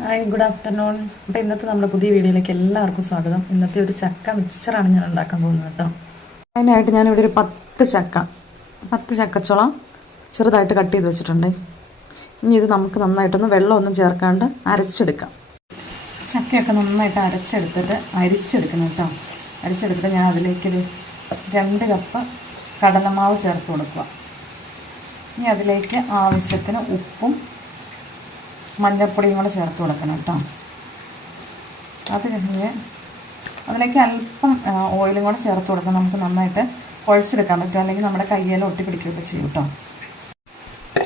Hi, good afternoon. അപ്പോൾ ഇന്നത്തെ നമ്മുടെ പുതിയ വീഡിയോയിലേക്ക് എല്ലാവർക്കും സ്വാഗതം. ഇന്നത്തെ ഒരു ചക്ക മിക്സ്ചറാണ് ഞാൻ ഉണ്ടാക്കാൻ പോകുന്നത് കേട്ടോ. അതിനായിട്ട് ഞാനിവിടെ ഒരു 10 ചക്കച്ചുള ചെറുതായിട്ട് കട്ട് ചെയ്ത് വെച്ചിട്ടുണ്ട്. ഇനി ഇത് നമുക്ക് നന്നായിട്ടൊന്ന് വെള്ളമൊന്നും ചേർക്കാണ്ട് അരച്ചെടുക്കാം. ചക്കയൊക്കെ നന്നായിട്ട് അരിച്ചെടുക്കണം കേട്ടോ. അരിച്ചെടുത്തിട്ട് ഞാൻ അതിലേക്കൊരു 2 കപ്പ് കടലമാവ് ചേർത്ത് കൊടുക്കുക. ഇനി അതിലേക്ക് ആവശ്യത്തിന് ഉപ്പും മഞ്ഞൾപ്പൊടിയും കൂടെ ചേർത്ത് കൊടുക്കണം കേട്ടോ. അത് കഴിഞ്ഞ് അതിലേക്ക് അല്പം ഓയിലും കൂടെ ചേർത്ത് കൊടുക്കാം. നമുക്ക് നന്നായിട്ട് കുഴച്ചെടുക്കാൻ പറ്റും, അല്ലെങ്കിൽ നമ്മുടെ കയ്യിൽ ഒട്ടിപ്പിടിക്കുകയൊക്കെ ചെയ്യും കേട്ടോ.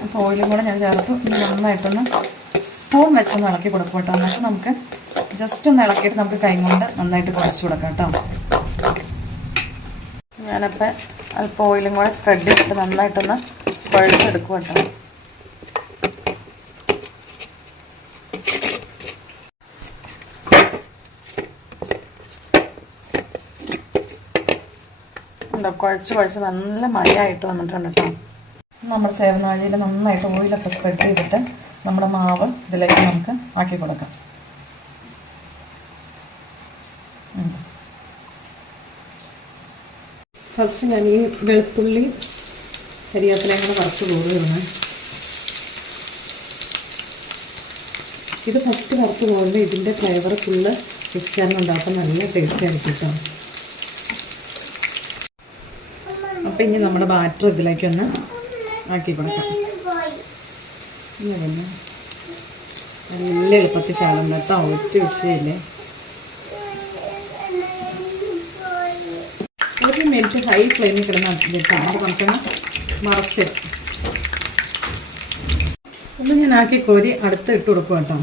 അപ്പോൾ ഓയിലും കൂടെ ഞാൻ ചേർത്ത് നന്നായിട്ടൊന്ന് സ്പൂൺ വെച്ചൊന്ന് ഇളക്കി കൊടുക്കും കേട്ടോ. എന്നിട്ട് നമുക്ക് ജസ്റ്റ് ഒന്ന് ഇളക്കിയിട്ട് നമുക്ക് കൈ കൊണ്ട് നന്നായിട്ട് കുഴച്ച് കൊടുക്കാം കേട്ടോ. ഞാനപ്പോൾ അല്പം ഓയിലും കൂടെ സ്പ്രെഡ് ചെയ്തിട്ട് നന്നായിട്ടൊന്ന് കുഴച്ചെടുക്കും കേട്ടോ. കുഴച്ച് നല്ല മയമായിട്ട് വന്നിട്ടുണ്ട് കേട്ടോ. നമ്മുടെ സേവനാഴിയിൽ നന്നായിട്ട് ഓയിലൊക്കെ സ്പ്രെഡ് ചെയ്തിട്ട് നമ്മുടെ മാവ് ഇതിലേക്ക് നമുക്ക് ആക്കി കൊടുക്കാം. ഫസ്റ്റ് ഞാൻ ഈ വെളുത്തുള്ളി കരിയാപ്പിലയും കൂടെ വറുത്ത് പോകുകയാണ്. ഇത് ഫസ്റ്റ് വറുത്ത് പോകുന്നത് ഇതിൻ്റെ ഫ്ലേവർ ഫുള്ള് മിക്സ്ചറിനുണ്ടാക്കാൻ നല്ല ടേസ്റ്റ് ആയിരിക്കും കേട്ടോ. അപ്പം ഇനി നമ്മുടെ ബാറ്റർ ഇതിലേക്കൊന്ന് ആക്കി കൊടുക്കാം. നല്ല എളുപ്പത്തിൽ ചാളം കേട്ടോ, ഒറ്റ വിഷയമില്ലേ. 1 മിനിറ്റ് ഹൈ ഫ്ലെയിമിൽ കിടന്ന് വെക്കാം. അത് നമുക്കൊന്ന് മറച്ചിടും. ഒന്ന് ഞാൻ ആക്കി കോരി അടുത്ത് ഇട്ട് കൊടുക്കും കേട്ടോ.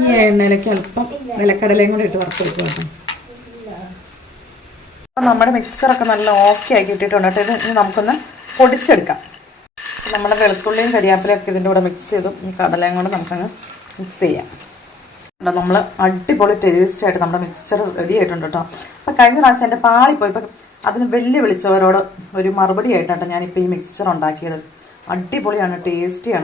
ഈ എണ്ണയിലേക്ക് അല്പം നിലക്കടലയും കൂടെ ഇട്ട് വറുത്തെടുക്കും കേട്ടോ. അപ്പം നമ്മുടെ മിക്സ്ചറൊക്കെ നല്ല ഓക്കെ ആക്കി ഇട്ടിട്ടുണ്ട് കേട്ടോ. ഇത് നമുക്കൊന്ന് പൊടിച്ചെടുക്കാം. നമ്മുടെ വെളുത്തുള്ളിയും കരിയാപ്പിലൊക്കെ ഇതിൻ്റെ കൂടെ മിക്സ് ചെയ്തു. ഈ കടലയും കൂടെ നമുക്കങ്ങ് മിക്സ് ചെയ്യാം. നമ്മൾ അടിപൊളി ടേസ്റ്റായിട്ട് നമ്മുടെ മിക്സ്ചർ റെഡി ആയിട്ടുണ്ട് കേട്ടോ. അപ്പം കഴിഞ്ഞ പ്രാവശ്യം എൻ്റെ പാളിപ്പോയി. ഇപ്പം അതിന് വിളിച്ചവരോട് ഒരു മറുപടി ആയിട്ടാണ് ഞാനിപ്പോൾ ഈ മിക്സ്ചർ ഉണ്ടാക്കിയത്. അടിപൊളിയാണ്, ടേസ്റ്റിയാണ്.